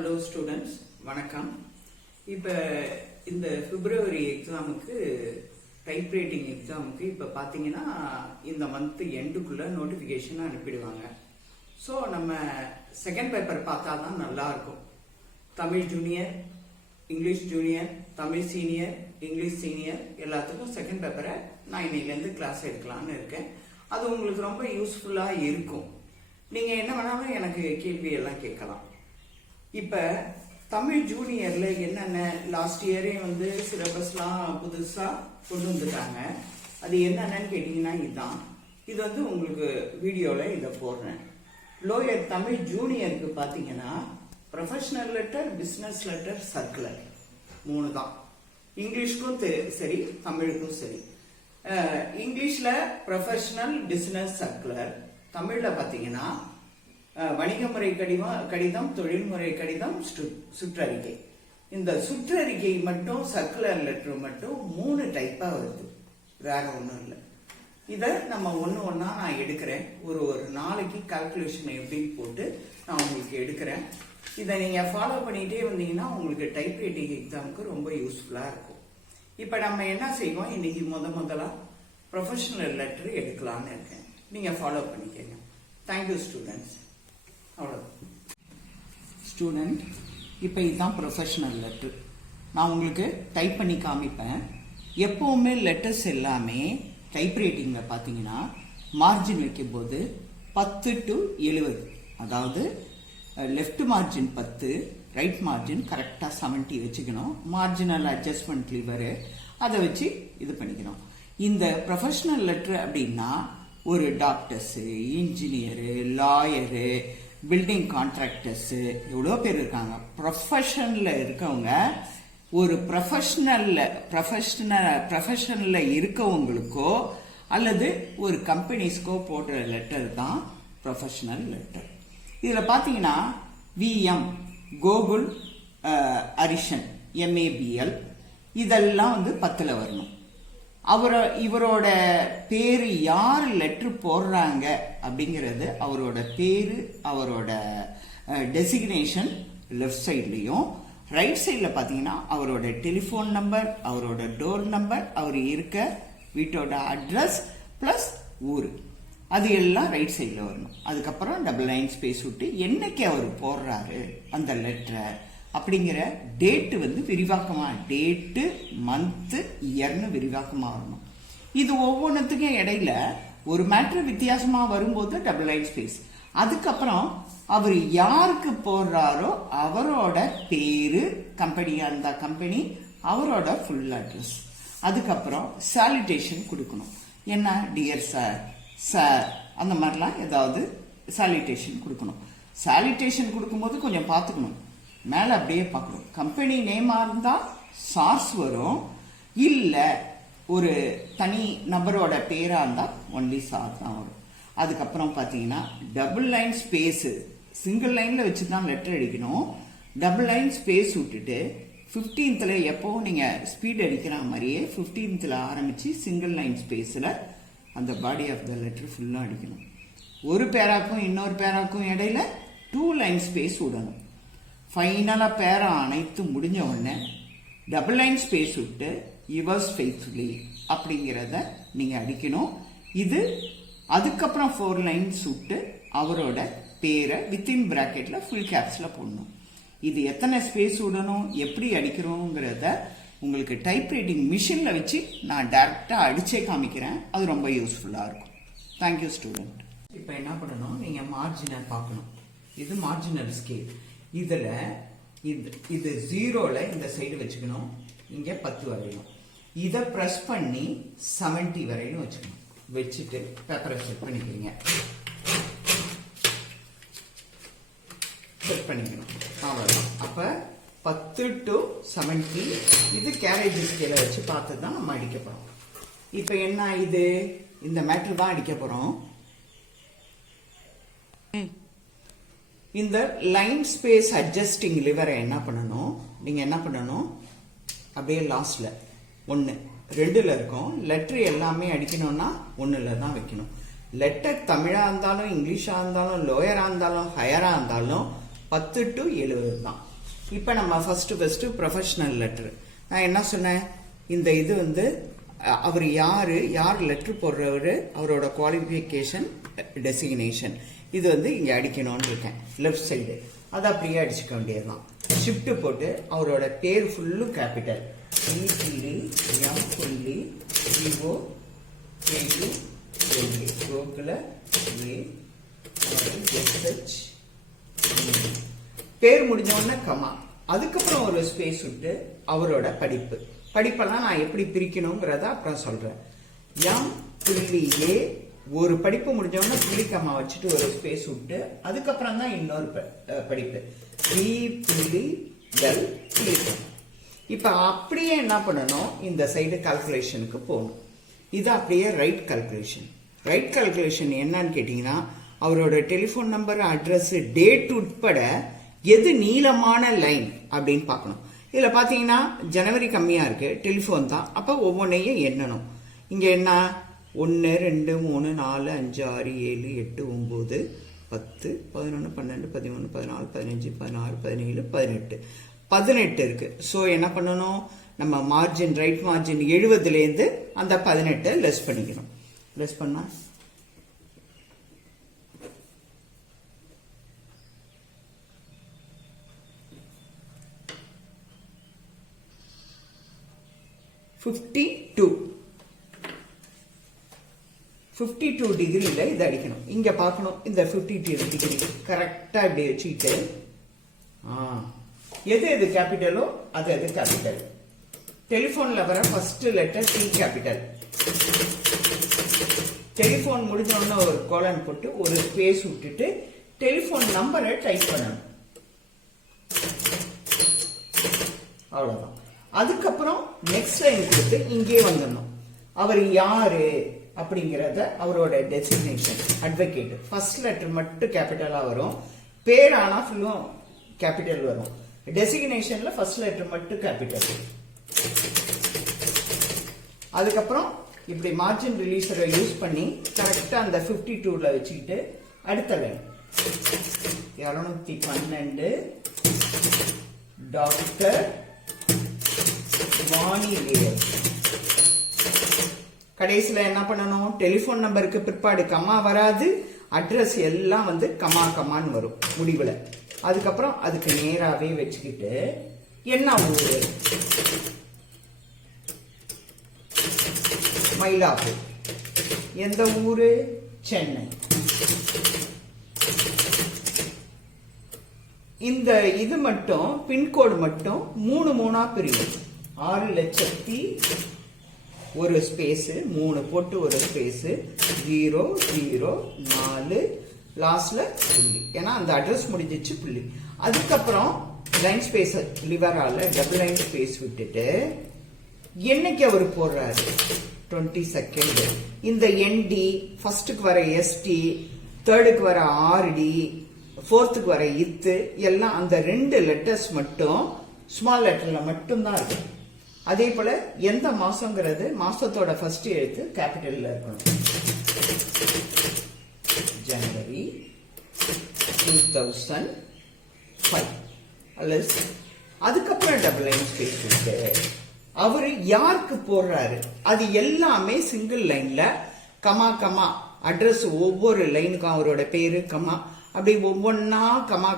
Hello students, வணக்கம். இப்போ இந்த பிப்ரவரி எக்ஸாமுக்கு டைப்ரைட்டிங் எக்ஸாமுக்கு இப்போ பார்த்தீங்கன்னா இந்த மந்த் எண்டுக்குள்ளே நோட்டிஃபிகேஷன் அனுப்பிடுவாங்க. ஸோ நம்ம செகண்ட் பேப்பர் பார்த்தா தான் நல்லாயிருக்கும். Tamil junior, English junior, Tamil senior, English senior எல்லாத்துக்கும் செகண்ட் பேப்பரை நான் இன்னையிலேருந்து கிளாஸ் எடுக்கலான்னு இருக்கேன். அது உங்களுக்கு ரொம்ப யூஸ்ஃபுல்லாக இருக்கும். நீங்கள் என்ன வேணாலும் எனக்கு கேள்வியெல்லாம் கேட்கலாம். இப்போ தமிழ் ஜூனியரில் என்னென்ன லாஸ்ட் இயரே சிலபஸ்லாம் புதுசாக கொண்டு வந்துட்டாங்க. அது என்னென்னு கேட்டிங்கன்னா இதுதான். இது உங்களுக்கு வீடியோவில் இதை போடுறேன். லோயர் தமிழ் ஜூனியருக்கு பார்த்தீங்கன்னா professional letter, business letter, circular 3 தான். இங்கிலீஷ்க்கும் சரி, தமிழுக்கும் சரி. இங்கிலீஷில் ப்ரொஃபஷனல், பிஸ்னஸ், சர்க்குலர். தமிழில் பார்த்தீங்கன்னா வணிக முறை கடிதம், தொழில்முறை கடிதம், சுற்றறிக்கை. இந்த சுற்றறிக்கை மட்டும், சர்க்குலர் லெட்டர் மட்டும் 3 டைப்பாக வருது, வேற ஒன்றும் இல்லை. இதை நம்ம ஒன்றா நான் எடுக்கிறேன். ஒரு நாளைக்கு கால்குலேஷன் எப்படின்னு போட்டு நான் உங்களுக்கு எடுக்கிறேன். இதை நீங்கள் ஃபாலோ பண்ணிகிட்டே வந்தீங்கன்னா உங்களுக்கு டைப்ரைட்டிங் எக்ஸாமுக்கு ரொம்ப யூஸ்ஃபுல்லாக இருக்கும். இப்போ நம்ம என்ன செய்வோம், இன்னைக்கு முதலாக ப்ரொஃபஷனல் லெட்டர் எடுக்கலான்னு இருக்கேன். நீங்கள் ஃபாலோ பண்ணிக்கங்க. Thank you students. அவ்வளோ ஸ்டூடெண்ட், இப்போ இதுதான் ப்ரொஃபஷனல் லெட்டர். நான் உங்களுக்கு டைப் பண்ணி காமிப்பேன். எப்போவுமே லெட்டர்ஸ் எல்லாமே டைப்ரைட்டிங்கில் பார்த்தீங்கன்னா மார்ஜின் வைக்கும்போது 10 to 70, அதாவது லெஃப்ட் மார்ஜின் 10, ரைட் மார்ஜின் கரெக்டாக 70 வச்சுக்கணும். மார்ஜினல் அட்ஜஸ்ட்மெண்ட் லிவரு அதை வச்சு இது பண்ணிக்கணும். இந்த ப்ரொஃபஷனல் லெட்டர் அப்படின்னா ஒரு doctors, engineer, lawyer, building contractors எவ்வளோ பேர் இருக்காங்க. ப்ரொஃபஷனில் இருக்கவங்க, ஒரு ப்ரொஃபஷனில் இருக்கவங்களுக்கோ அல்லது ஒரு கம்பெனிஸ்க்கோ போடுற லெட்டர் தான் ப்ரொஃபஷனல் லெட்டர். இதில் பார்த்தீங்கன்னா விஎம், கோகுல் அரிஷன், MABL இதெல்லாம் 10ல் வரணும். இவரோட பேரு யார் லெட்டர் போடுறாங்க அப்படிங்கிறது, அவரோட பேரு, அவரோட டெசிக்னேஷன் லெஃப்ட் சைட்லையும், ரைட் சைடில் பார்த்தீங்கன்னா அவரோட டெலிஃபோன் நம்பர், அவரோட டோர் நம்பர், அவர் இருக்க வீட்டோட அட்ரஸ் பிளஸ் ஊர், அது எல்லாம் ரைட் சைடில் வரணும். அதுக்கப்புறம் டபுள் லைன் ஸ்பேஸ் விட்டு என்னைக்கு அவர் போடுறாரு அந்த லெட்டரை அப்படிங்கிற டேட்டு விரிவாக்கமாக, டேட்டு, மந்த்து, இயர்னு விரிவாக்கமாக வரணும். இது ஒவ்வொன்றுத்துக்கும் இடையில ஒரு மேட்ரு வித்தியாசமாக வரும்போது டபுள் லைன் ஸ்பேஸ். அதுக்கப்புறம் அவர் யாருக்கு போடுறாரோ அவரோட பேரு, கம்பெனியாக இருந்தால் கம்பெனி, அவரோட ஃபுல் அட்ரஸ். அதுக்கப்புறம் சாலிடேஷன் கொடுக்கணும். என்ன, டியர் சார், சார், அந்த மாதிரிலாம் ஏதாவது சாலிடேஷன் கொடுக்கணும். சாலிடேஷன் கொடுக்கும்போது கொஞ்சம் பார்த்துக்கணும், மேலே அப்படியே பார்க்கணும். கம்பெனி நேமாக இருந்தால் சார்ஸ் வரும், இல்லை ஒரு தனி நபரோட பேராக இருந்தால் ஒன்லி சார் தான் வரும். அதுக்கப்புறம் பார்த்தீங்கன்னா டபுள் லைன் ஸ்பேஸு, சிங்கிள் லைனில் வச்சு தான் லெட்டர் அடிக்கணும். டபுள் லைன் ஸ்பேஸ் விட்டுட்டு 15th எப்போவும் நீங்கள் ஸ்பீட் அடிக்கிற மாதிரியே 15th ஆரம்பித்து சிங்கிள் லைன் ஸ்பேஸில் அந்த பாடி ஆஃப் த லெட்டர் ஃபுல்லாக அடிக்கணும். ஒரு பேராக்கும் இன்னொரு பேராக்கும் இடையில 2 லைன் ஸ்பேஸ் விடணும். ஃபைனலாக பேரா அனைத்து முடிஞ்ச உடனே டபுள் லைன் ஸ்பேஸ் விட்டு யுவர்ஸ் ஃபெய்த்ஃபுல்லி அப்படிங்கிறத நீங்கள் அடிக்கணும். இது அதுக்கப்புறம் 4 லைன்ஸ் விட்டு அவரோட பேரை வித்தின் பிராக்கெட்டில் ஃபுல் கேப்ஸில் போடணும். இது எத்தனை ஸ்பேஸ் விடணும், எப்படி அடிக்கிறோங்கிறத உங்களுக்கு டைப்ரைட்டிங் மிஷினில் வச்சு நான் டைரெக்டாக அடிச்சே காமிக்கிறேன். அது ரொம்ப யூஸ்ஃபுல்லாக இருக்கும். Thank you student. இப்போ என்ன பண்ணணும், நீங்கள் மார்ஜினை பார்க்கணும். இது மார்ஜினல் ஸ்கேல். இதில் இது 0ல் இந்த சைடு வச்சுக்கணும், இங்கே 10 வரையணும். இதை ப்ரெஸ் பண்ணி 70 வரையும் வச்சுக்கணும். வச்சுட்டு பேப்பரை செட் பண்ணிக்கிறீங்க, செட் பண்ணிக்கணும். அவ்வளோதான். அப்போ 10 to 70 இது கேரேஜ் ஸ்கேலை வச்சு பார்த்து தான் நம்ம அடிக்க போகிறோம். இப்போ என்ன, இது இந்த மேட்ரு தான் அடிக்க போகிறோம். இந்த லைன் ஸ்பேஸ் அட்ஜஸ்டிங் லிவரை என்ன பண்ணணும், நீங்கள் என்ன பண்ணணும், அப்படியே லாஸ்ட்ல 1, 2ல் இருக்கும். லெட்ரு எல்லாமே அடிக்கணும்னா 1ல் தான் வைக்கணும். லெட்டர் தமிழாக இருந்தாலும், இங்கிலீஷாக இருந்தாலும், லோயராக இருந்தாலும், ஹையராக இருந்தாலும் 10 to 70 தான். இப்போ நம்ம ஃபர்ஸ்ட் ப்ரொஃபஷனல் லெட்டர். நான் என்ன சொன்னேன், இந்த இது வந்து அவர் யார் லெட்டர் போடுறவர், அவரோட குவாலிஃபிகேஷன், டெசிக்னேஷன், இது வந்து இங்கே அடிக்கணும்னு இருக்கேன் லெஃப்ட் சைடு. அதை அப்படியே அடிச்சுக்க வேண்டியதுதான். ஷிஃப்ட் போட்டு அவரோட பேர் ஃபுல்லும் கேபிட்டல், பேர் முடிஞ்சோடனே கமா, அதுக்கப்புறம் ஒரு ஸ்பேஸ் விட்டு அவரோட படிப்பெல்லாம் நான் எப்படி பிரிக்கணுங்கிறத அப்புறம் சொல்றேன். எம்.ஏ ஒரு படிப்பு முடிஞ்சோடனே புள்ளி கமா வச்சுட்டு ஒரு ஸ்பேஸ் விட்டு அதுக்கப்புறம் தான் இன்னொரு படிப்பு B.L. இப்ப அப்படியே என்ன பண்ணணும், இந்த சைடு கால்குலேஷனுக்கு போகணும். இது அப்படியே ரைட் கால்குலேஷன் என்னன்னு கேட்டீங்கன்னா, அவரோட டெலிபோன் நம்பர், அட்ரஸ், டேட் உட்பட எது நீளமான லைன் அப்படின்னு பார்க்கணும். இதுல பாத்தீங்கன்னா ஜனவரி கம்மியா இருக்கு, டெலிபோன் தான், அப்ப ஒவ்வொன்றையும் எண்ணணும். இங்க என்ன 1 2 3 4 5 6 7 8 9 10 11 12 13 14 15 16 17 18 இருக்கு. ஸோ என்ன பண்ணணும், நம்ம மார்ஜின், ரைட் மார்ஜின் 70லேருந்து அந்த 18 லெஸ் பண்ணிக்கணும். லெஸ் பண்ணா 52 டிகிரியில இதை அடிக்கணும். இங்க பார்க்கணும், இந்த 52 டிகிரி கரெக்டா இப்படி வச்சுக்கிட்டு எது கேபிட்டலோ அது கேபிட்டல். டெலிபோன்ல வர first letter T capital. Telephone முடிஞ்சோன்னு ஒரு கோலன் போட்டு ஒரு ஸ்பேஸ் விட்டுட்டு டெலிபோன் நம்பரை டைப் பண்ணணும். அவ்வளவுதான். அதுக்கப்புறம் நெக்ஸ்ட் லைன் கொடுத்து இங்கே வந்துடணும். அவர் யாரு அப்படிங்கறத, அவரோட டெசிக்னேஷன், அட்வொகேட், ஃபர்ஸ்ட் லெட்டர் மட்டும் கேபிட்டலா வரும், பேர் ஆனா ஃபுல்லும் கேபிட்டல் வரும். டெசிக்னேஷன்ல ஃபர்ஸ்ட் லெட்டர் மட்டும் கேபிட்டல். அதுக்கப்புறம் இப்படி மார்ஜின் ரிலீசரை யூஸ் பண்ணி கரெக்டா அந்த 52ல வச்சுக்கிட்டு அடுத்த லைன் 212 டாக்டர் வாணி லேயர். கடைசியில என்ன பண்ணணும், டெலிபோன் நம்பருக்கு பிற்பாடு கமா வராது, அட்ரஸ் எல்லாம் வந்து கமான்னு வரும் முடிவுல. அதுக்கப்புறம் அதுக்கு நேராவே வச்சுக்கிட்டு என்ன ஊரு, மயிலாப்பூர். எந்த ஊரு, சென்னை. இந்த இது மட்டும் பின்கோடு மட்டும் 3 பிரியும். 6 லட்சத்தி ஒரு ஸ்பேஸ் 3 போட்டு ஒரு ஸ்பேஸ் 0 0 4 லாஸ்ட்ல புள்ளி. ஏன்னா அந்த அட்ரஸ் முடிஞ்சிச்சு புள்ளி. அதுக்கப்புறம் லைன் ஸ்பேஸ் லிவரால டபுள் லைன் ஸ்பேஸ் விட்டுட்டு என்னைக்கு அவர் போடுறாரு 22nd. இந்த ND ஃபர்ஸ்டுக்கு வர ST, தேர்டுக்கு வர RD, ஃபோர்த்துக்கு வர இத்து எல்லாம் அந்த 2 லெட்டர்ஸ் மட்டும் ஸ்மால் லெட்டர்ல மட்டும் தான் இருக்கு. அதே போல எந்த மாசங்கிறது மாசத்தோட ஃபர்ஸ்ட் எழுத்து கேபிட்டல்ல இருக்கணும். ஜனவரி 2005 அல்லது அதுக்கப்புறம் டபுள் லைன் ஸ்பேஸ் இருக்கு. அவரு யாருக்கு போடுறாரு அது எல்லாமே சிங்கிள் லைன்ல கமா அட்ரஸ், ஒவ்வொரு லைனுக்கும் அவரோட பேரு கமா, அப்படி ஒவ்வொன்னா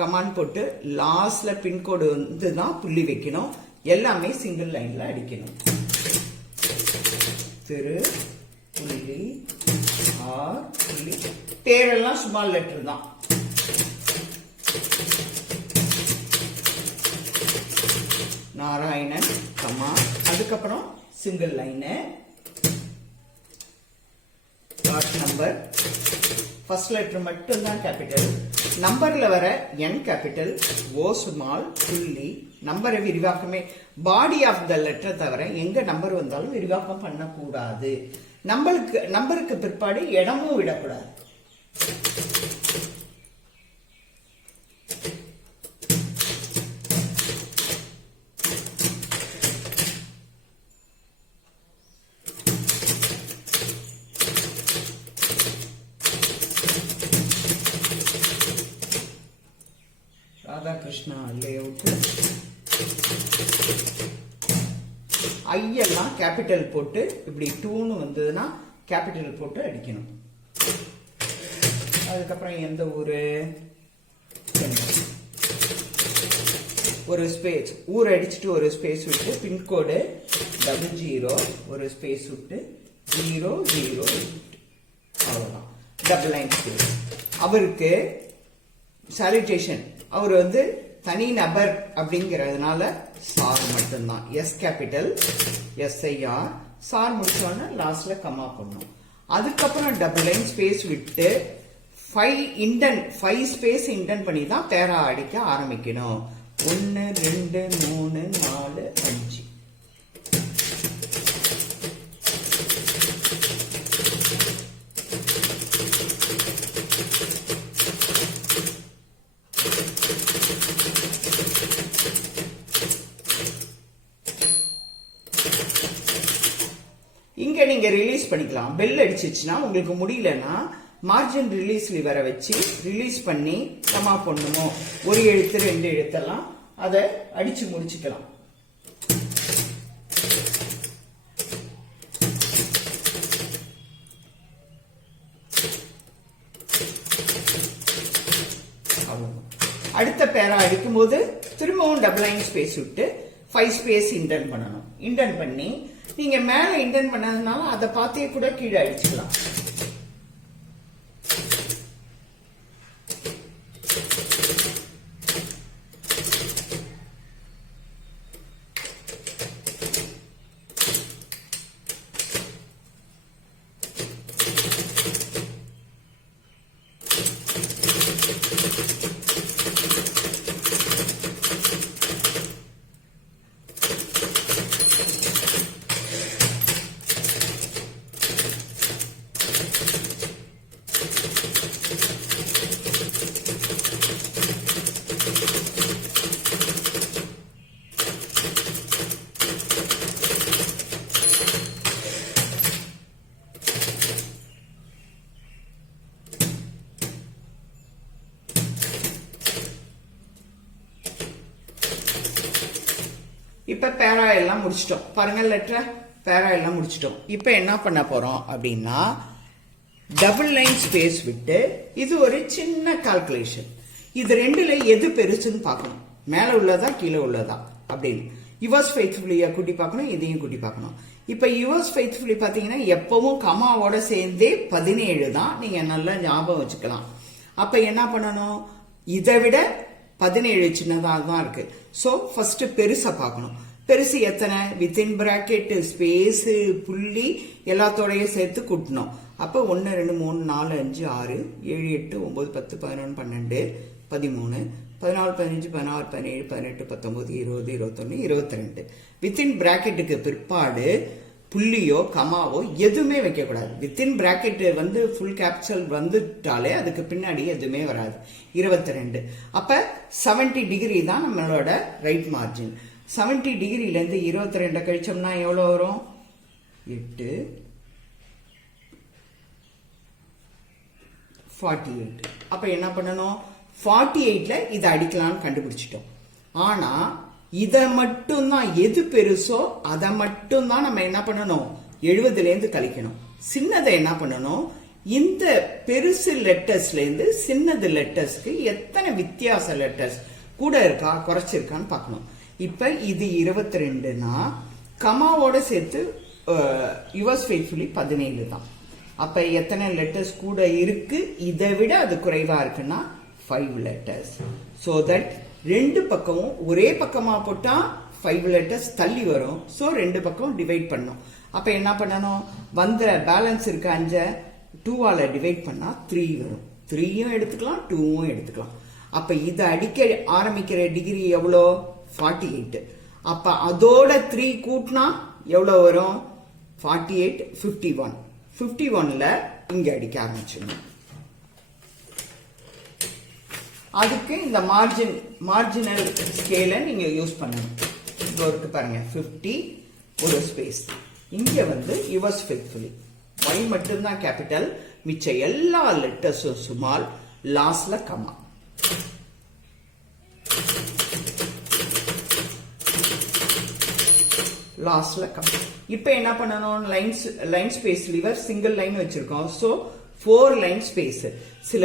கமான்னு போட்டு லாஸ்ட்ல பின்கோடு வந்து தான் புள்ளி வைக்கணும். எல்லாமே சிங்கிள் லைன்ல அடிக்கணும். திரு புள்ளி ஆர் புள்ளி, பேரெல்லாம் ஸ்மால் லெட்டர் தான். நாராயணன் கமா, அதுக்கப்புறம் single line, number, first letter மட்டும் தான் கேபிட்டல், நம்பர்ல வர N கேபிட்டல், O ஸ்மால், புள்ளி, நம்பரை விரிவாக்கமே, பாடி ஆஃப் த லெட்டர் தவிர எங்க நம்பர் வந்தாலும் விரிவாக்கம் பண்ணக்கூடாது. நம்பருக்கு பிற்பாடு இடமும் விடக்கூடாது. ராதாகிருஷ்ணா லேஅவுட். ஐயெல்லாம் கேபிட்டல் போட்டு இப்படி 2ன்னு வந்ததுன்னா கேபிட்டல் போட்டு அடிக்கணும். அதுக்கப்புறம் எந்த ஊரு, ஒரு ஸ்பேஸ் ஊர் அடிச்சுட்டு ஒரு ஸ்பேஸ் விட்டு பின்கோடு 00 ஒரு ஸ்பேஸ் விட்டு 00 அவ்வளவுதான். Double line space. அவருக்கு சாலிடேஷன், அவர் வந்து தனி நபர் அப்படிங்கிறதுனால சார் மட்டும்தான். S capital SIR. சார் முடிச்சோன்னா லாஸ்ட்ல கமா பண்ணும். அதுக்கப்புறம் டபுள் லைன் ஸ்பேஸ் விட்டு 5 ஸ்பேஸ் இன்டன் பண்ணி தான் பேரா அடிக்க ஆரம்பிக்கணும். 1 2 3 4 5. இங்க நீங்க ரிலீஸ் பண்ணிக்கலாம். பெல் அடிச்சிச்சுன்னா உங்களுக்கு முடியலன்னா மார்ஜின் ரிலீஸ் லிவரை வச்சு ரிலீஸ் பண்ணி கமா பண்ணுமோ ஒரு எழுத்து 2 எழுத்தெல்லாம் அதை அடிச்சு முடிச்சுக்கலாம். அடுத்த பேரா அடிக்கும் போது திரும்பவும் டபுள் லைன் ஸ்பேஸ் விட்டு 5 ஸ்பேஸ் இன்டன் பண்ணணும். இன்டன் பண்ணி நீங்க மேல இன்டன் பண்ணதுனால அதை பார்த்தே கூட கீழே அடிச்சுக்கலாம். இப்ப பேரா எல்லாம் முடிச்சிட்டோம் பாருங்க. லெட்டர் பேரா எல்லாம் முடிச்சிட்டோம். இப்ப என்ன பண்ண போறோம் அப்படின்னா டபுள் லைன் ஸ்பேஸ் விட்டு இது ஒரு சின்ன கால்குலேஷன். இது ரெண்டுல எது பெருசுன்னு பார்க்கணும். மேல உள்ளதா கீழே உள்ளதா அப்படின்னு. யுவர்ஸ் ஃபெய்த்ஃபுல்லியா கூட்டி பார்க்கணும், இதையும் கூட்டி பார்க்கணும். இப்ப யுவர்ஸ் ஃபெய்த்ஃபுல்லி பாத்தீங்கன்னா எப்பவும் கமாவோட சேர்ந்தே 17 தான். நீங்க நல்லா ஞாபகம் வச்சுக்கலாம். அப்ப என்ன பண்ணணும், இதை விட 17 சின்னதாக தான் இருக்கு. ஸோ ஃபர்ஸ்ட் பெருசை பார்க்கணும். பெருசு எத்தனை, வித்தின் பிராக்கெட் ஸ்பேஸ் புள்ளி எல்லாத்தோடையும் சேர்த்து கூட்டணும். அப்போ 1 2 3 4 5 6 7 8 9 10 11 12 13 14 15 16 17 18 19 20 21 22. வித்தின் பிராக்கெட்டுக்கு பிற்பாடு புள்ளியோ கமாவோ எதுவுமே வைக்க கூடாது. வித்தின் பிராக்கெட் வந்து ஃபுல் கேப்சல் வந்துட்டாலே அதுக்கு பின்னாடி எதுவுமே வராது. 22. அப்ப 70 டிகிரி தான் நம்மளோட ரைட் மார்ஜின். 70 டிகிரில இருந்து 22 கழிச்சோம்னா எவ்வளவு வரும், 8 48. அப்ப என்ன பண்ணணும், 48ல இதை அடிக்கலாம்னு கண்டுபிடிச்சிட்டோம். ஆனா இதை மட்டும்தான், எது பெருசோ அதை மட்டும்தான் நம்ம என்ன பண்ணணும், 70ல இருந்து கழிக்கணும். சின்னதை என்ன பண்ணணும், இந்த பெருசு லெட்டர்ஸ்ல இருந்து சின்னது லெட்டர்ஸ்க்கு எத்தனை வித்தியாச லெட்டர்ஸ் கூட இருக்கா குறைச்சிருக்கான்னு பார்க்கணும். இப்ப இது 22னா கமாவோட சேர்த்து யுவர்ஸ் ஃபெய்த்ஃபுல்லி 17 தான். அப்ப எத்தனை லெட்டர்ஸ் கூட இருக்கு, இதை விட அது குறைவா இருக்குன்னா 5 letters. So that ரெண்டு பக்கமும் ஒரே பக்கமா போட்டா 5 letters தள்ளி வரும். ஸோ ரெண்டு பக்கம் டிவைட் பண்ணும். அப்ப என்ன பண்ணணும், வந்த பேலன்ஸ் இருக்க 5 2ஆல டிவைட் பண்ணா 3 வரும். 3யும் எடுத்துக்கலாம் 2வும் எடுத்துக்கலாம். அப்ப இதை அடிக்க ஆரம்பிக்கிற டிகிரி எவ்வளோ, 48. அப்ப அதோட 3 கூட்டினா எவ்வளவு வரும், 48 51. 51ல இங்க அடிக்க ஆரம்பிச்சிடணும். அதுக்கு இந்த மார்ஜினல் ஸ்கேலை நீங்க யூஸ் பண்ணணும். இருக்கு பாருங்க, 50 ஒரு ஸ்பேஸ். இங்க வந்து யுவர்ஸ் ஃபெய்த்ஃபுல்லி Y மட்டும்தான் கேபிட்டல், மிச்ச எல்லா லெட்டர்ஸும் ஸ்மால், லாஸ்ட்ல கமா. லாஸ்ட்ல கம்மி. இப்போ என்ன பண்ணணும், line space lever single line வச்சிருக்கோம். So 4 line space. சில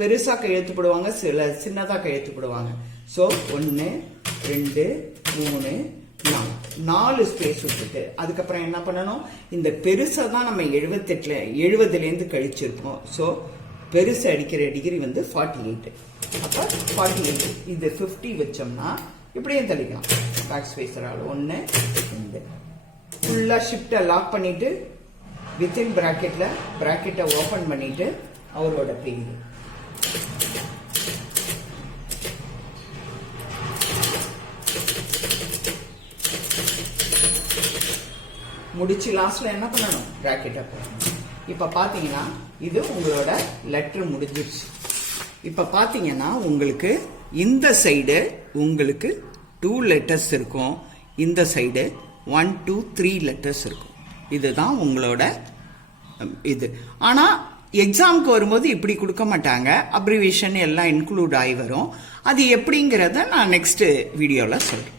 பெருசா கையெழுத்து போடுவாங்க, சில சின்னதா கையெழுத்து போடுவாங்க. ஸோ 1 2 3 4 ஸ்பேஸ் விட்டுட்டு அதுக்கப்புறம் என்ன பண்ணணும், இந்த பெருசா தான் நம்ம 70 கழிச்சிருக்கோம். ஸோ பெருசு அடிக்கிற டிகிரி வந்து 48. அப்ப 48 இது 50 வச்சோம்னா இப்படியும் தெளிக்கலாம். பேக் ஸ்பேஸரால் 1 2 ஃபுல்லா ஷிஃப்டை லாக் பண்ணிட்டு வித்தின் பிராக்கெட்டை ஓபன் பண்ணிட்டு அவரோட பேரு முடிச்சு லாஸ்ட்ல என்ன பண்ணணும், பிராக்கெட்டை போடணும். இப்ப பாத்தீங்கன்னா இது உங்களோட லெட்டர் முடிஞ்சிருச்சு. இப்ப பாத்தீங்கன்னா உங்களுக்கு இந்த சைடு உங்களுக்கு 2 லெட்டர்ஸ் இருக்கும், இந்த சைடு 1 2 3 லெட்டர்ஸ் இருக்கும். இதுதான் உங்களோட இது. ஆனா எக்ஸாமுக்கு வரும்போது இப்படி கொடுக்க மாட்டாங்க, அப்ரிவேஷன் எல்லாம் இன்க்ளூட் ஆகி வரும். அது எப்படிங்கிறத நான் நெக்ஸ்ட் வீடியோல சொல்றேன்.